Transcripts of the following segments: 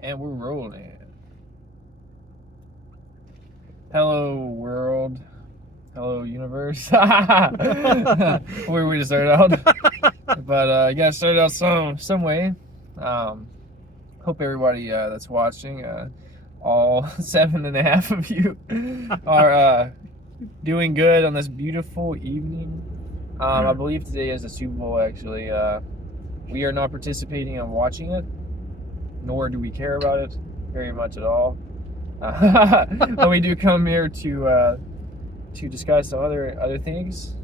And we're rolling. Hello, world. Hello, universe. Weird way to start out. But you gotta start out some way. Hope everybody that's watching, all 7.5 of you, are doing good on this beautiful evening. I believe today is the Super Bowl, actually. We are not participating in watching it, nor do we care about it very much at all. But we do come here to discuss some other things,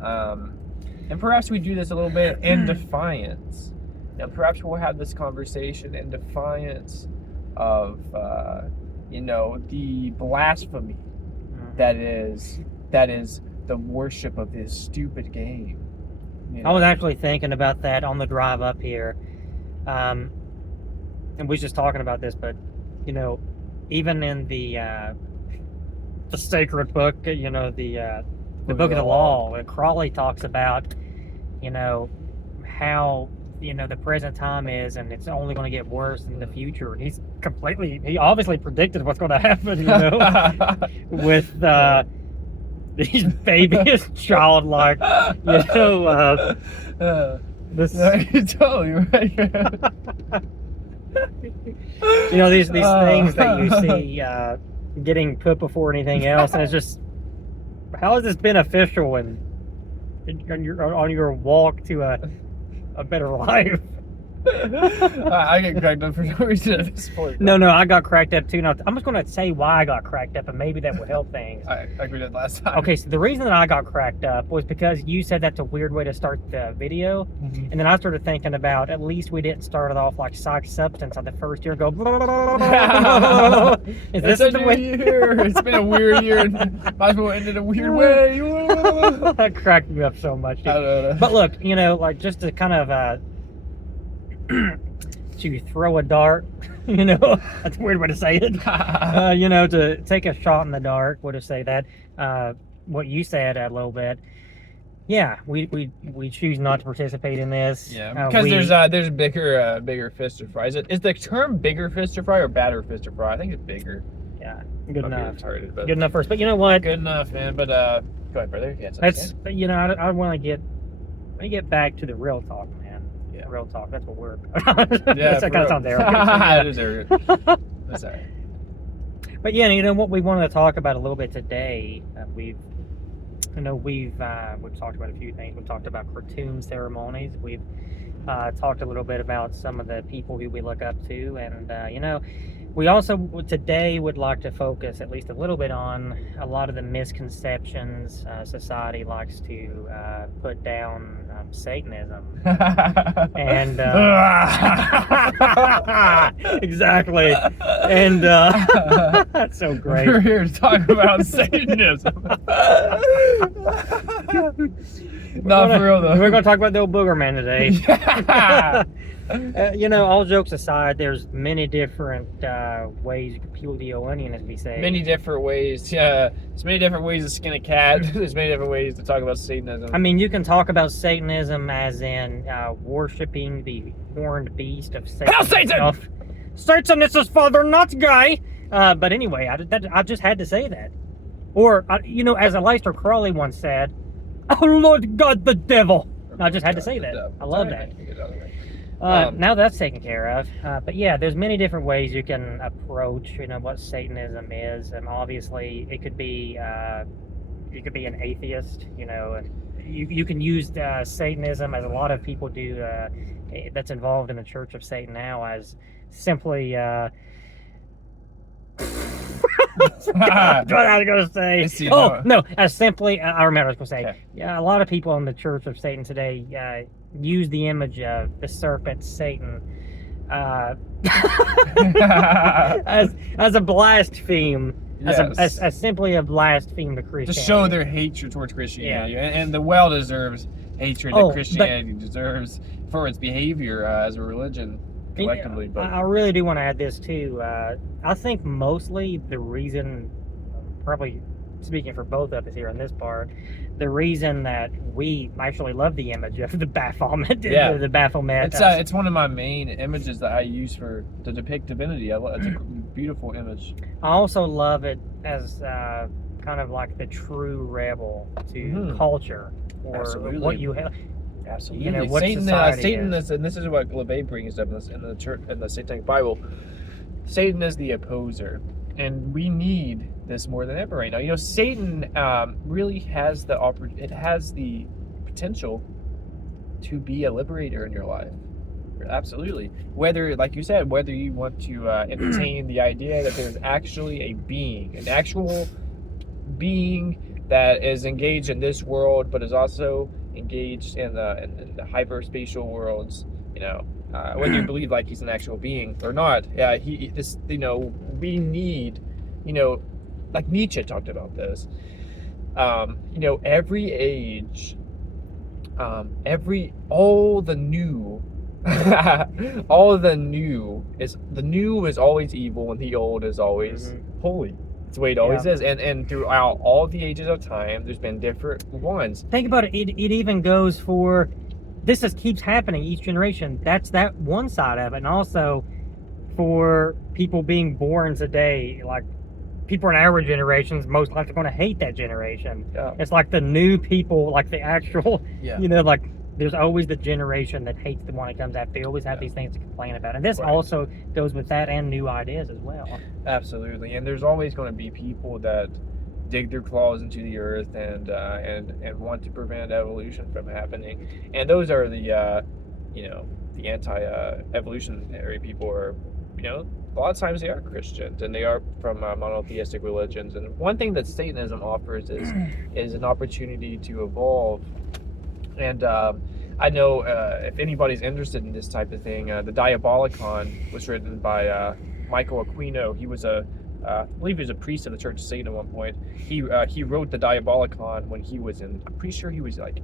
and perhaps we do this a little bit in defiance. Now, perhaps we'll have this conversation in defiance of the blasphemy that is the worship of this stupid game. I was actually thinking about that on the drive up here, and we was just talking about this, but even in the sacred book, the book of the law, Crawley talks about how the present time is, and it's only going to get worse in the future. And he obviously predicted what's going to happen, with these babies, childlike, this. No, you're totally right, man. These things that you see getting put before anything else, and it's just, how is this beneficial on your walk to a better life? I get cracked up for no reason at this point. No, I got cracked up too. Now, I'm just going to say why I got cracked up, and maybe that will help things. Like we did last time. Okay, so the reason that I got cracked up was because you said that's a weird way to start the video, and then I started thinking about, at least we didn't start it off like Psych Substance on the first year, go blah, blah, blah, blah. Is this a new year? It's been a weird year, and might as well end in a weird way. That cracked me up so much, dude. I don't know. But look, like, just to kind of to throw a dart, that's a weird way to say it. To take a shot in the dark, would have say that. What you said a little bit. Yeah, we choose not to participate in this. Yeah, because there's bigger fish to fry. Is the term bigger fish to fry or badder fish to fry? I think it's bigger. Yeah, good enough. Retarded, but good enough first. But you know what? Good enough, man. But go ahead, brother. Yeah, that's I want to get back to the real talk, man. Yeah, real talk. That's what we're about. Yeah, that kind of sounds arrogant. That is arrogant. That's all right. But yeah, what we wanted to talk about a little bit today. We've talked about a few things. We've talked about cartoon ceremonies. We've talked a little bit about some of the people who we look up to, and we also today would like to focus at least a little bit on a lot of the misconceptions society likes to put down Satanism. And exactly. And that's so great. We're here to talk about Satanism. Not for real though. We're going to talk about the old booger man today. All jokes aside, there's many different ways you can peel the onion, as we say. Many different ways. Yeah, there's many different ways to skin a cat. There's many different ways to talk about Satanism. I mean, you can talk about Satanism as in worshiping the horned beast of Satan. Hail Satan! Satan is his father, not Guy. But anyway, I just had to say that. Or, as Aleister Crowley once said, "Oh Lord God, the devil." I just had to say that. I love that. Now that's taken care of. But yeah, there's many different ways you can approach, what Satanism is, and obviously it could be an atheist, and you can use Satanism, as a lot of people do, that's involved in the Church of Satan now, as simply. That's what I was going to say. No, as simply, I remember what I was going to say. Yeah, a lot of people in the Church of Satan today use the image of the serpent Satan as a blaspheme, as simply a blaspheme to Christianity. To show their hatred towards Christianity, and the well-deserved hatred that Christianity deserves for its behavior as a religion. Collectively, but I really do want to add this too. I think mostly the reason, probably speaking for both of us here on this part, the reason that we actually love the image of the bafflement, Yeah. the Baphomet. It's one of my main images that I use to depict divinity. It's a beautiful image. I also love it as kind of like the true rebel to culture, or Absolutely. what you have. Absolutely. You know, what Satan society is, and this is what LeVay brings up in the church, in the Satanic Bible. Satan is the opposer, and we need this more than ever right now. You know, Satan really has the potential to be a liberator in your life. Absolutely. Whether, like you said, whether you want to entertain the idea that there's actually an actual being that is engaged in this world, but is also engaged in the hyperspatial worlds. You know, whether you believe like he's an actual being or not. Yeah, we need, like Nietzsche talked about this. Every age, all the new is always evil, and the old is always holy. It's the way it always is, and throughout all the ages of time, there's been different ones. Think about it. It even goes for this. Just keeps happening each generation. That's that one side of it, and also for people being born today, like people in our generations, most likely going to hate that generation. Yeah. It's like the new people, like the actual, like there's always the generation that hates the one that comes after. They always have these things to complain about, and this also goes with that and new ideas as well. Absolutely, and there's always going to be people that dig their claws into the earth and want to prevent evolution from happening, and those are the the anti-evolutionary people. Are a lot of times they are Christians and they are from monotheistic religions. And one thing that Satanism offers is an opportunity to evolve. And I know if anybody's interested in this type of thing, the Diabolicon was written by Michael Aquino. He was I believe he was a priest of the Church of Satan at one point. He wrote the Diabolicon when he was I'm pretty sure he was like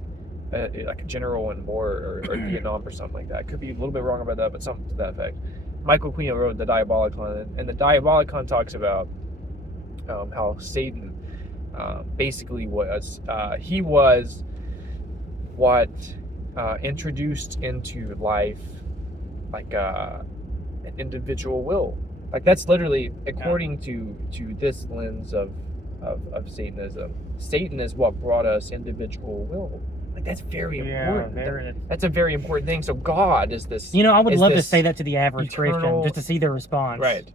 a general in war or Vietnam or something like that. Could be a little bit wrong about that, but something to that effect. Michael Aquino wrote the Diabolicon, and the Diabolicon talks about how Satan basically was what introduced into life like an individual will. Like that's literally according to this lens of Satanism. Satan is what brought us individual will. Like that's very important. That's a very important thing. So God is this. I would love to say that to the average eternal, Christian just to see their response. Right.